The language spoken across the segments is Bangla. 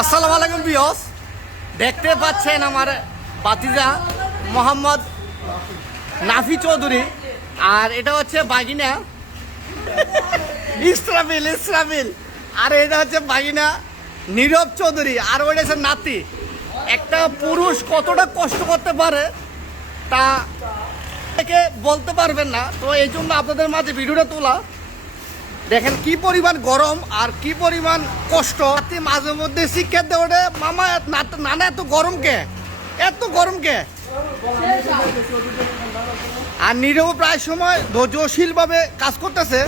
আসসালামু আলাইকুম বিয়স, দেখতে পাচ্ছেন আমার বাতিজা মোহাম্মদ নাফি চৌধুরী, আর এটা হচ্ছে বাগিনা ইসরাফিল, আর এটা হচ্ছে বাগিনা নীরব চৌধুরী, আর ওইটা হচ্ছে নাতি। একটা পুরুষ কতটা কষ্ট করতে পারে তা বলতে পারবেন না, তো এই জন্য আপনাদের মাঝে ভিডিওটা তোলা। দেখেন কি পরিমাণ গরম আর কি পরিমাণ কষ্ট। মাঝে মধ্যে শিক্ষা দেওয়া মামা নানা এত গরম কে আর নীরব প্রায় সময় ধৈর্যশীল ভাবে কাজ করতেছে।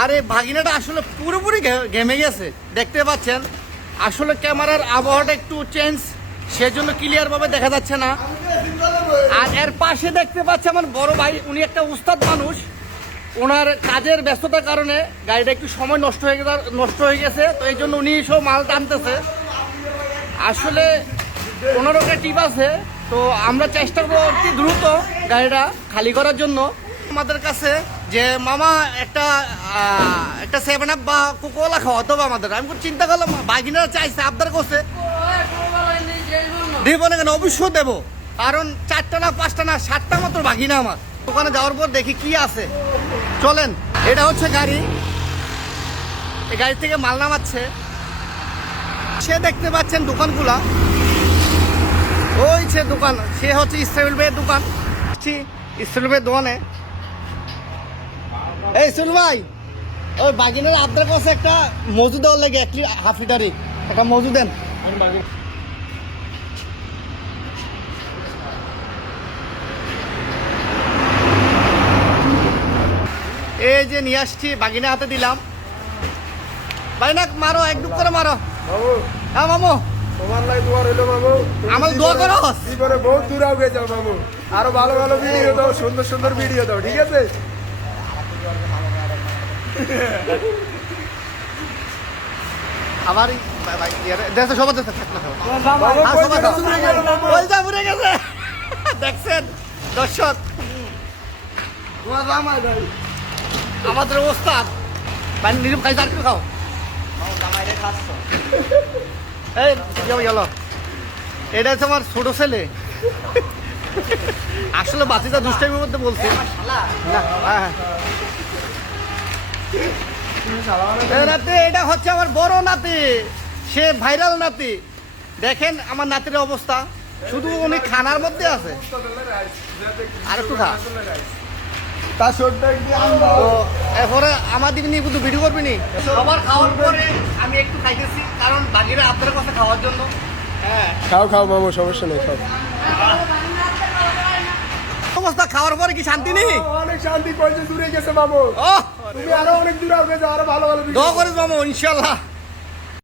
আর এই ভাগিনাটা আসলে পুরোপুরি ঘেমে গেছে, দেখতে পাচ্ছেন। আসলে ক্যামেরার আবহাওয়াটা একটু চেঞ্জ, সেজন্য ক্লিয়ার ভাবে দেখা যাচ্ছে না। আর এর পাশে দেখতে পাচ্ছি আমার বড় ভাই, উনি একটা উস্তাদ মানুষ। ওনার কাজের ব্যস্ততার কারণে গাড়িটা একটু সময় নষ্ট হয়ে গেছে, তো এই জন্য উনি সব মাল টানতেছে। আসলে ওনারও একটা টিপ আছে, তো আমরা চেষ্টা করবো অতি দ্রুত গাড়িটা খালি করার জন্য। আমাদের কাছে যে মামা একটা 7 আপ বা কোকোলা খাওয়াতে হবে আমাদের। আমি চিন্তা করলাম বাগিনারা চাইছে, আবদার করছে, দেবো না কেন, অবশ্যই দেবো। কারণ 4টা না 5টা না 7টা মাত্র বাগিনা আমার। দোকানে যাওয়ার পর দেখি কি আছে, চলেন। এটা হচ্ছে গাড়ি, এই গাড়ি থেকে মাল নামাচ্ছে। সে দেখতে পাচ্ছেন দোকানগুলা, ওই সে দোকান, সে হচ্ছে ইসরাফিল ভাইয়ের দোকান। ইসরাফিল ভাইয়ের দোকানে এই সুল ভাই, ওই বাগিনার আবদার কাছে একটা মজু দেওয়ার লাগে, 1.5 লিটারই একটা মজু দেন। এই যে নিয়ে আসছি, বাগিনা হাতে দিলাম। ভাই না মারো, এক ডুব করে মারো। হ্যাঁ মামু, তোমার লাই দোয়া রইলো মামু। আমার দোয়া করো, কি করে বহুত দূর আগে যাও মামু, আরো ভালো ভালো ভিডিও দাও, সুন্দর সুন্দর ভিডিও দাও, ঠিক আছে? আমার দেশে সবার দেশে দেখছেন দর্শক, আমাদের ওস্তাদ ভাই নিরূপ খাইছে। আর কি খাও এই গেল, এটা হচ্ছে আমার ছোট ছেলে। আসলে বাতিটা দুষ্টাইমের মধ্যে বলছি না। এটা হচ্ছে আমার বড় নাতি, সে ভাইরাল নাতি। দেখেন আমার নাতির অবস্থা, শুধু উনি খানার মধ্যে আছে। আর একটু খা, এরপরে আমাদের নিয়ে কিন্তু ভিডিও করবি নি। সবার খাওয়ার পরে আমি একটু খাইতেছি, কারণ বাকিরা আপনার কাছে খাওয়ার জন্য। হ্যাঁ খাও মামু, সমস্যা নেই, খাও। অবস্থা খাওয়ার পরে কি শান্তি নেই? অনেক শান্তি, কয়েছে দূরে গেছে মামু। তুমি আরো অনেক দূর আগে যাও, আরো ভালো ভালো দোয়া করিস মামু, ইনশাল্লাহ।